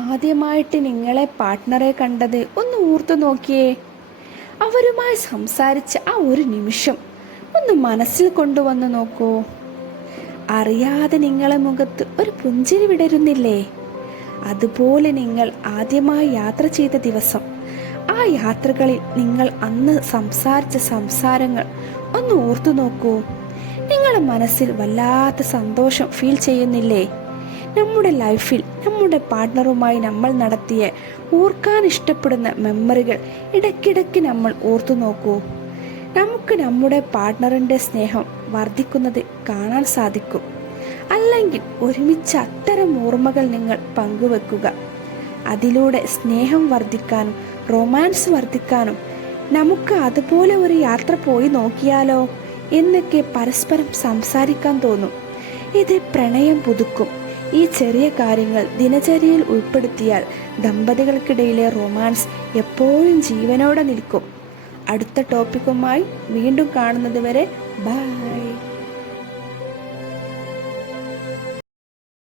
ആദ്യമായിട്ട് നിങ്ങളെ പാർട്ട്ണറെ കണ്ടത് ഒന്ന് ഓർത്തു നോക്കിയേ. അവരുമായി സംസാരിച്ച ആ ഒരു നിമിഷം ഒന്ന് മനസ്സിൽ കൊണ്ടുവന്ന് നോക്കൂ. അറിയാതെ നിങ്ങളെ മുഖത്ത് ഒരു പുഞ്ചിരി വിടരുന്നില്ലേ? അതുപോലെ നിങ്ങൾ ആദ്യമായി യാത്ര ചെയ്ത ദിവസം, ആ യാത്രകളിൽ നിങ്ങൾ അന്ന് സംസാരിച്ച സംസാരങ്ങൾ ഒന്ന് ഓർത്തു നോക്കൂ. നിങ്ങളുടെ മനസ്സിൽ വല്ലാത്ത സന്തോഷം ഫീൽ ചെയ്യുന്നില്ലേ? നമ്മുടെ ലൈഫിൽ നമ്മുടെ പാർട്ട്ണറുമായി നമ്മൾ നടത്തിയ ഓർക്കാൻ ഇഷ്ടപ്പെടുന്ന മെമ്മറികൾ ഇടയ്ക്കിടയ്ക്ക് നമ്മൾ ഓർത്തു നോക്കൂ. നമുക്ക് നമ്മുടെ പാർട്ട്ണറിൻ്റെ സ്നേഹം വർദ്ധിക്കുന്നത് കാണാൻ സാധിക്കും. അല്ലെങ്കിൽ ഒരുമിച്ച് അത്തരം ഓർമ്മകൾ നിങ്ങൾ പങ്കുവെക്കുക. അതിലൂടെ സ്നേഹം വർദ്ധിക്കാനും റൊമാൻസ് വർദ്ധിക്കാനും നമുക്ക് അതുപോലെ ഒരു യാത്ര പോയി നോക്കിയാലോ എന്നൊക്കെ പരസ്പരം സംസാരിക്കാൻ തോന്നും. ഇത് പ്രണയം പുതുക്കും. ഈ ചെറിയ കാര്യങ്ങൾ ദിനചര്യയിൽ ഉൾപ്പെടുത്തിയാൽ ദമ്പതികൾക്കിടയിലെ റൊമാൻസ് എപ്പോഴും ജീവനോടെ നിൽക്കും. അടുത്ത ടോപ്പിക്കുമായി വീണ്ടും കാണുന്നത് വരെ ബൈ.